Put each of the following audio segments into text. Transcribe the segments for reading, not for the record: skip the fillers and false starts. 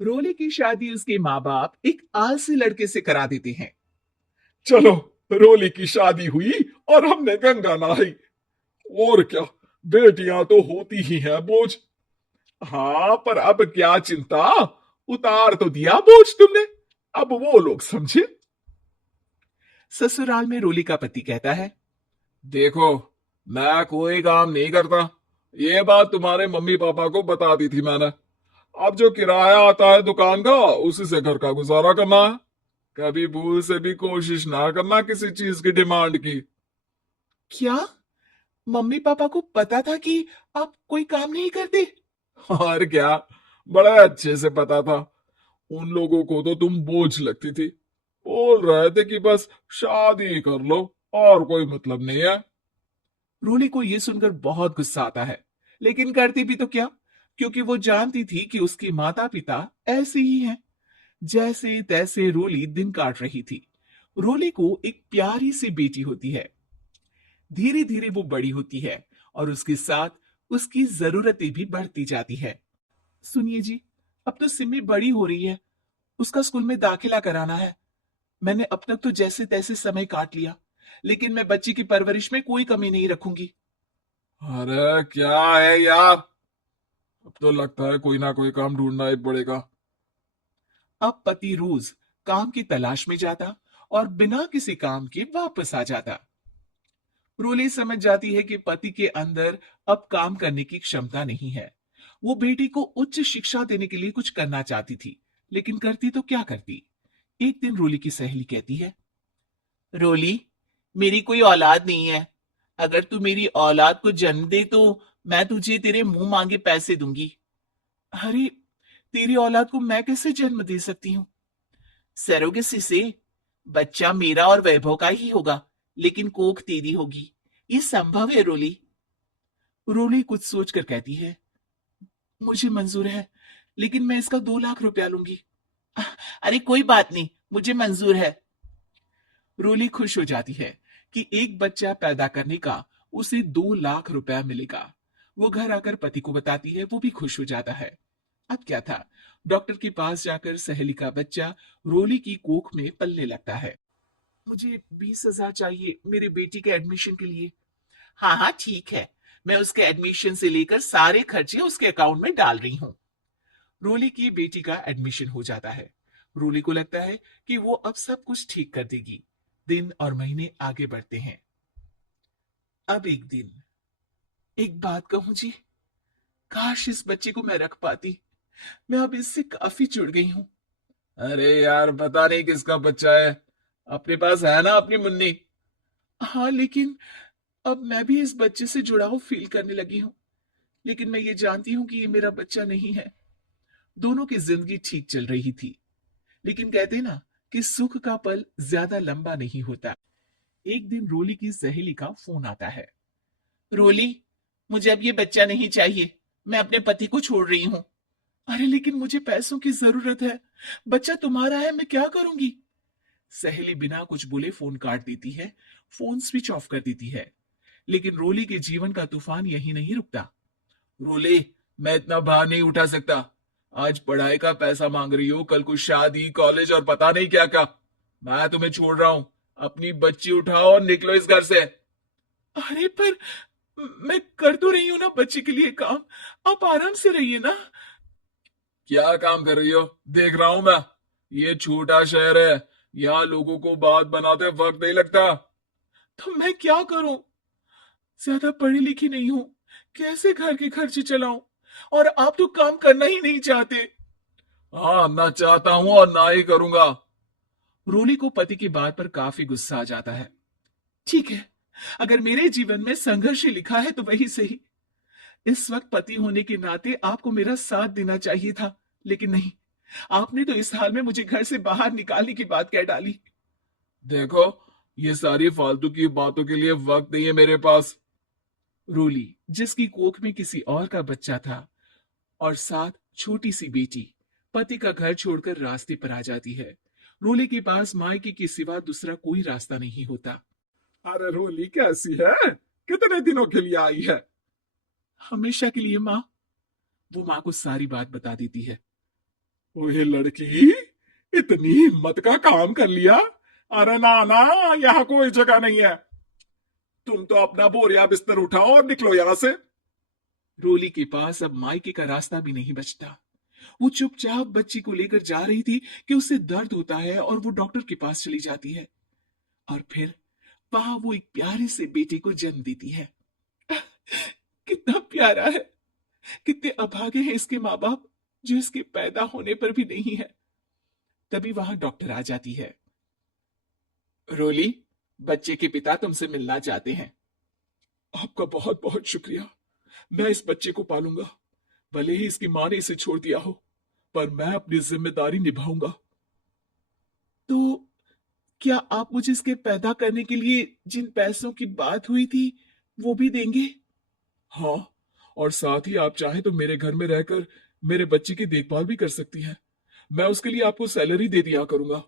रोली की शादी उसके माँ बाप एक आलसी लड़के से करा देते हैं। चलो, रोली की शादी हुई और हमने गंगा नहाई। और क्या, बेटियां तो होती ही हैं बोझ। हाँ, पर अब क्या चिंता, उतार तो दिया बोझ तुमने। अब वो लोग समझे। ससुराल में रोली का पति कहता है। देखो, मैं कोई काम नहीं करता। ये बात तुम्हारे मम्मी पापा को बता दी थी मैंने। अब जो किराया आता है दुकान का, उसी से घर का गुजारा करना है। कभी भूल से भी कोशिश ना करना किसी चीज की डिमांड की। क्या मम्मी पापा को पता था कि आप कोई काम नहीं करते? और क्या, बड़ा अच्छे से पता था। उन लोगों को तो तुम बोझ लगती थी। बोल रहे थे कि बस शादी कर लो, और कोई मतलब नहीं है। रोली को यह सुनकर बहुत गुस्सा आता है, लेकिन करती भी तो क्या, क्योंकि वो जानती थी कि उसके माता पिता ऐसे ही हैं। जैसे तैसे रोली दिन काट रही थी। रोली को एक प्यारी सी बेटी होती है। धीरे धीरे वो बड़ी होती है और उसके साथ उसकी जरूरतें भी बढ़ती जाती है। सुनिए जी, अब तो सिमी बड़ी हो रही है, उसका स्कूल में दाखिला कराना है। मैंने अब तक तो जैसे तैसे समय काट लिया, लेकिन मैं बच्ची की परवरिश में कोई कमी नहीं रखूंगी। अरे क्या है यार, अब तो लगता है कोई ना कोई काम ढूंढना ही पड़ेगा। अब पति रोज काम की तलाश में जाता और बिना किसी काम के वापस आ जाता। रोली समझ जाती है कि पति के अंदर अब काम करने की क्षमता नहीं है। वो बेटी को उच्च शिक्षा देने के लिए कुछ करना चाहती थी, लेकिन करती तो क्या करती। एक दिन रोली की सहेली कहती है। रोली, मेरी कोई औलाद नहीं है। अगर तू मेरी औलाद को जन्म दे तो मैं तुझे तेरे मुंह मांगे पैसे दूंगी। अरे, तेरी औलाद को मैं कैसे जन्म दे सकती हूँ? सरोगेसी से। बच्चा मेरा और वैभव का ही होगा, लेकिन कोख तेरी होगी। ये संभव है रोली। रोली कुछ सोचकर कहती है। मुझे मंजूर है, लेकिन मैं इसका 2 लाख रुपया लूंगी। अरे कोई बात नहीं, मुझे मंजूर है। रोली खुश हो जाती है कि एक बच्चा पैदा करने का उसे 2 लाख रुपया मिलेगा। वो घर आकर पति को बताती है, वो भी खुश हो जाता है। अब क्या था, डॉक्टर के पास जाकर सहेली का बच्चा रोली की कोख में पलने लगता है। मुझे 20,000 चाहिए मेरी बेटी के एडमिशन के लिए। हाँ हाँ ठीक है, मैं उसके एडमिशन से लेकर सारे खर्चे उसके अकाउंट में डाल रही हूँ। रोली की बेटी का एडमिशन हो जाता है। रोली को लगता है कि वो अब सब कुछ ठीक कर देगी। दिन और महीने आगे बढ़ते हैं। अब एक दिन, एक बात कहूं जी, काश इस बच्चे को मैं रख पाती। मैं अब इससे काफी जुड़ गई हूँ। अरे यार, पता नहीं किसका बच्चा है। अपने पास है ना अपनी मुन्नी। हाँ, लेकिन अब मैं भी इस बच्चे से जुड़ाव फील करने लगी हूँ। लेकिन मैं ये जानती हूँ कि ये मेरा बच्चा नहीं है। दोनों की जिंदगी ठीक चल रही थी, लेकिन कहते ना कि सुख का पल ज्यादा लंबा नहीं होता। एक दिन रोली की सहेली का फोन आता है। रोली, मुझे अब ये बच्चा नहीं चाहिए। मैं अपने पति को छोड़ रही हूँ। अरे लेकिन मुझे पैसों की जरूरत है। बच्चा तुम्हारा है, मैं क्या करूंगी? सहेली बिना कुछ बोले फोन काट देती है, फोन स्विच ऑफ कर देती है। लेकिन रोली के जीवन का तूफान यही नहीं रुकता। रोले, मैं इतना भार नहीं उठा सकता। आज पढ़ाई का पैसा मांग रही हो, कल को शादी, कॉलेज और पता नहीं क्या क्या। मैं तुम्हें छोड़ रहा हूं। अपनी बच्ची उठाओ और निकलो इस घर से। अरे पर मैं कर तो रही हूं ना बच्चे के लिए काम। आप आराम से रहिए ना। क्या काम कर रही हो, देख रहा हूं मैं। ये छोटा शहर है, यहाँ लोगों को बात बनाते वक्त नहीं लगता। तो मैं क्या करूं? ज्यादा पढ़ी लिखी नहीं हूं, कैसे घर के खर्चे चलाऊं? और आप तो काम करना ही नहीं चाहते। हाँ, ना चाहता हूं और ना ही करूंगा। रोली को पति की बात पर काफी गुस्सा आ जाता है। ठीक है, अगर मेरे जीवन में संघर्ष ही लिखा है तो वही सही। इस वक्त पति होने के नाते आपको मेरा साथ देना चाहिए था, लेकिन नहीं। आपने तो इस हाल में मुझे घर से बाहर निकालने की बात कह डाली। देखो, ये सारी फालतू की बातों के लिए वक्त नहीं है मेरे पास। रोली, जिसकी कोख में किसी और का बच्चा था और साथ छोटी सी बेटी, पति का घर छोड़कर रास्ते पर आ जाती है। रोली के पास मायके के सिवा दूसरा कोई रास्ता नहीं होता। अरे रोली कैसी है, कितने दिनों के लिए आई है? हमेशा के लिए माँ। वो माँ को सारी बात बता देती है। ओए लड़की, इतनी हिम्मत का काम कर लिया। अरे ना ना, यहाँ कोई जगह नहीं है। तुम तो अपना बोरिया बिस्तर उठाओ और निकलो यहाँ से। रोली के पास अब मायके का रास्ता भी नहीं बचता। वो चुपचाप बच्ची को लेकर जा रही थी कि उसे दर्द होता है और वो डॉक्टर के पास चली जाती है। और फिर वहां वो एक प्यारे से बेटे को जन्म देती है। कितना प्यारा है। कितने अभागे हैं इसके माँ बाप जो इसके पैदा होने पर भी नहीं है। तभी वहां डॉक्टर आ जाती है। रोली, बच्चे के पिता तुमसे मिलना चाहते हैं। आपका बहुत बहुत शुक्रिया। मैं इस बच्चे को पालूंगा, भले ही इसकी माँ ने इसे छोड़ दिया हो, पर मैं अपनी जिम्मेदारी निभाऊंगा। तो क्या आप मुझे इसके पैदा करने के लिए जिन पैसों की बात हुई थी वो भी देंगे? हाँ, और साथ ही आप चाहें तो मेरे घर में रहकर मेरे बच्चे की देखभाल भी कर सकती हैं। मैं उसके लिए आपको सैलरी दे दिया करूंगा।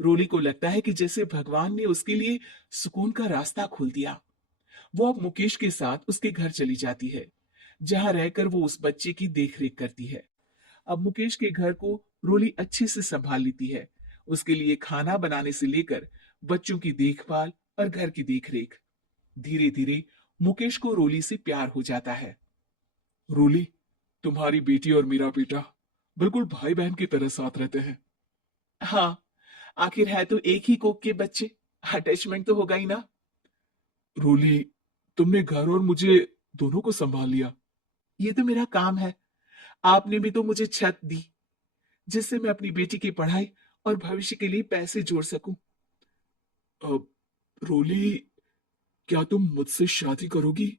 रोली को लगता है कि जैसे भगवान ने उसके लिए सुकून का रास्ता खोल दिया। वो अब मुकेश के साथ उसके घर चली जाती है, जहां रहकर वो उस बच्चे की देखरेख करती है। अब मुकेश के घर को रोली अच्छे से संभाल लेती है। उसके लिए खाना बनाने से लेकर बच्चों की देखभाल और घर की देखरेख। धीरे धीरे मुकेश को रोली से प्यार हो जाता है। रूली, तुम्हारी बेटी और मेरा बेटा बिल्कुल भाई बहन की तरह साथ रहते हैं। हाँ, आखिर है तो एक ही कोख के बच्चे, अटैचमेंट तो होगा ही ना। रूली, तुमने घर और मुझे दोनों को संभाल लिया। ये तो मेरा काम है। आपने भी तो मुझे छत दी जिससे मैं अपनी बेटी की पढ़ाई और भविष्य के लिए पैसे जोड़ सकूं। अब रूली, क्या तुम मुझसे शादी करोगी?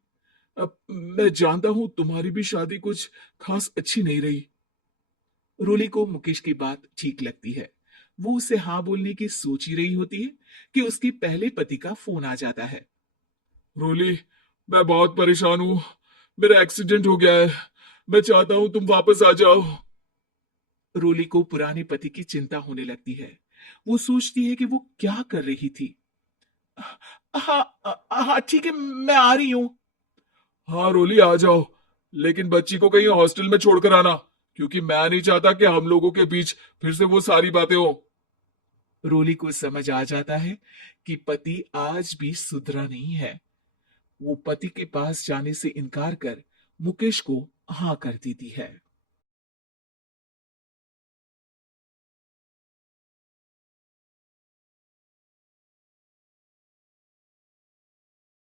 अब मैं जानता हूं तुम्हारी भी शादी कुछ खास अच्छी नहीं रही। रोली को मुकेश की बात ठीक लगती है। वो उसे हाँ बोलने की सोच ही रही होती है कि उसके पहले पति का फोन आ जाता है। रूली, मैं बहुत परेशान हूँ। मेरा एक्सीडेंट हो गया है। मैं चाहता हूँ तुम वापस आ जाओ। रोली को पुराने पति की चिंता होने लगती है। वो सोचती है कि वो क्या कर रही थी। हाँ, हाँ ठीक है, मैं आ रही हूँ। हाँ रोली, आ जाओ, लेकिन बच्ची को कहीं हॉस्टल में छोड़कर आना, क्योंकि मैं नहीं चाहता कि हम लोगों के बीच फिर से वो सारी बातें हो। रोली को समझ आ जाता है कि पति आज भी सुधरा नहीं है। वो पति के पास जाने से इनकार कर मुकेश को हाँ कर देती है।